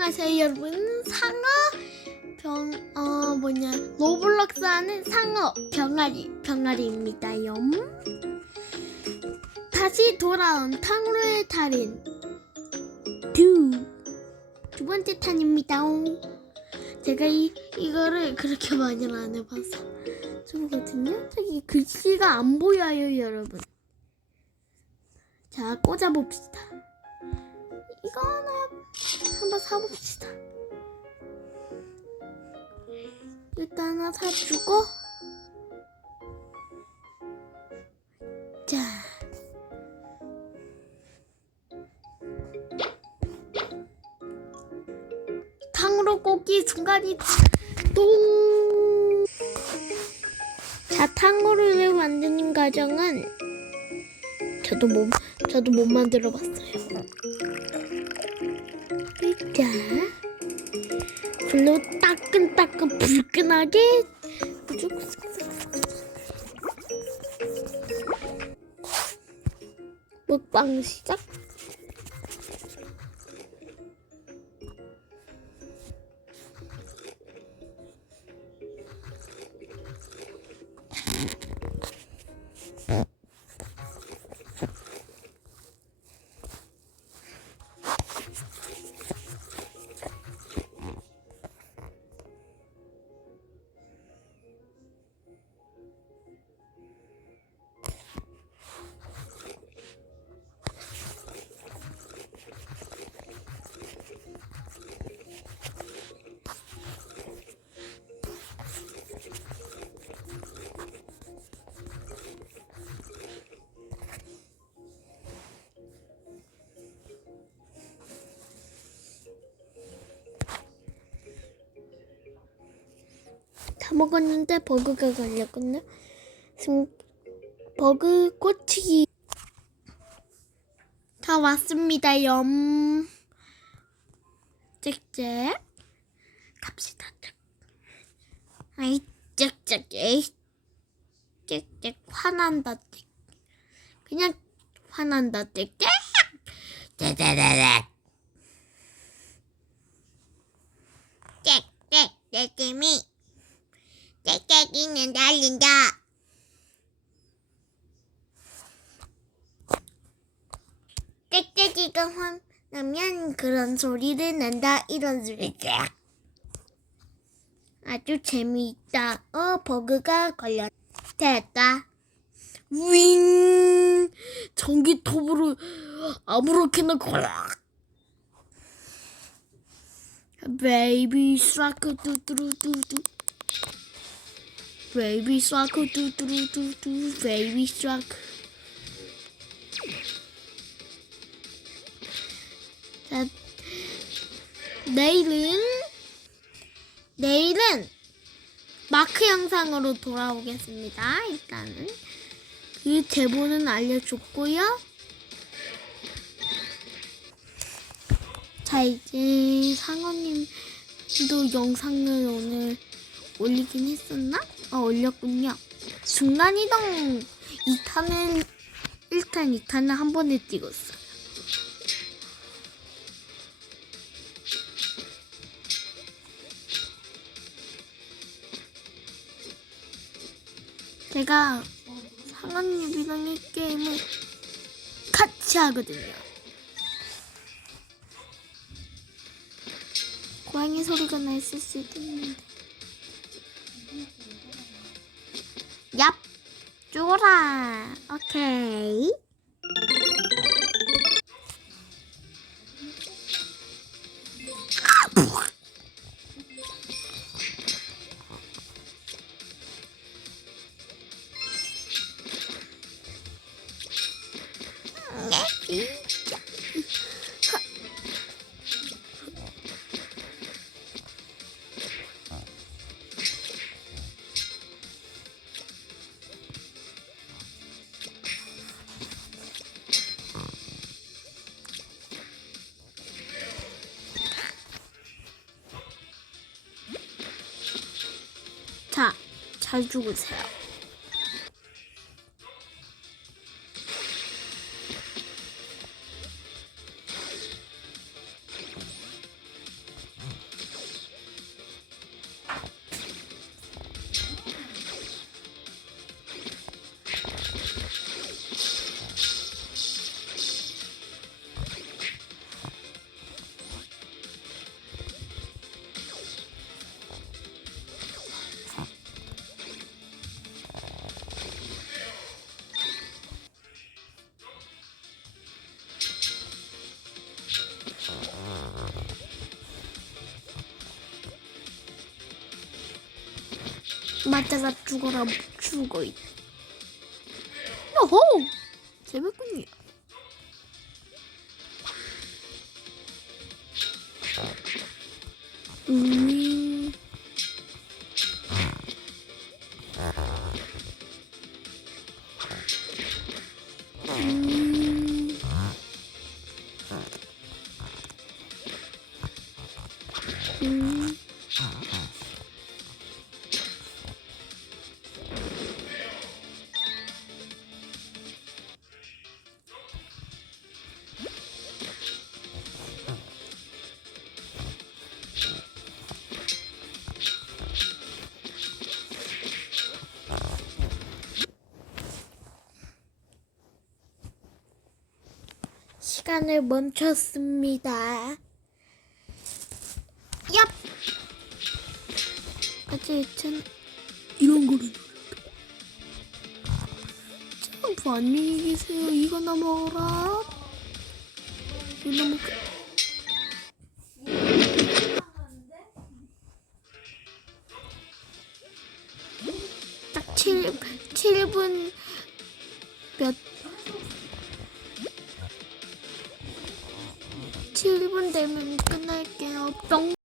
안녕하세요 여러분. 상어 병 어 뭐냐. 로블록스 하는 상어 병아리 병아리입니다요. 다시 돌아온 탕후루의 달인. 두 두 번째 탄입니다 제가 이 이거를 그렇게 많이는 안 해봐서 저거거든요. 저기 글씨가 안 보여요 여러분. 자 꽂아봅시다 이거 하나 한번 사봅시다. 일단 하나 사주고 자 탕으로 꽂기 순간이 똥. 자 탕후루를 만드는 과정은 저도 못 저도 못 만들어 봤어요. 자, 불로 따끈따끈 불끈하게 쭉 먹방 시작. 먹었는데 버그가 걸렸거든요. 버그 꽂히기 다 왔습니다. 염 짹짹 갑시다. 아이 짹짹 에이 짹짹 화난다. 짹. 그냥 화난다. 짹짹 짜자자자 짹짹 내 재미 짹짹이는 달린다. 짹짹이가 화나면 그런 소리를 낸다. 이런 소리야. 아주 재미있다. 어, 버그가 걸렸. 됐다. 윙! 전기톱으로 아무렇게나 걸락. 베이비 스라크 뚜뚜루뚜뚜. Baby shark, do do do do do, baby shark. 자, 내일은 내일은 마크 영상으로 돌아오겠습니다. 일단은 그 대본은 알려줬고요. 자 이제 상어님도 영상을 오늘 올리긴 했었나? 어, 올렸군요. 순간이동 2탄은 1탄, 2탄은 한 번에 찍었어요. 제가 상한님이랑 이 게임을 같이 하거든요. 고양이 소리가 나 있을 수도 있는데. 얍! 쪼라! 오케이. 자, 잘 죽으세요. 맞아라 죽어라 죽어. 오호 재밌군요. 음. 음. 음. 시간을 멈췄습니다. 얍! 아직 전 이런 거를 점프 안녕히 계세요. 이거나 먹어라. 이거 너무 크... 딱 7, 7분 몇 되면 끝날게요. 뿅.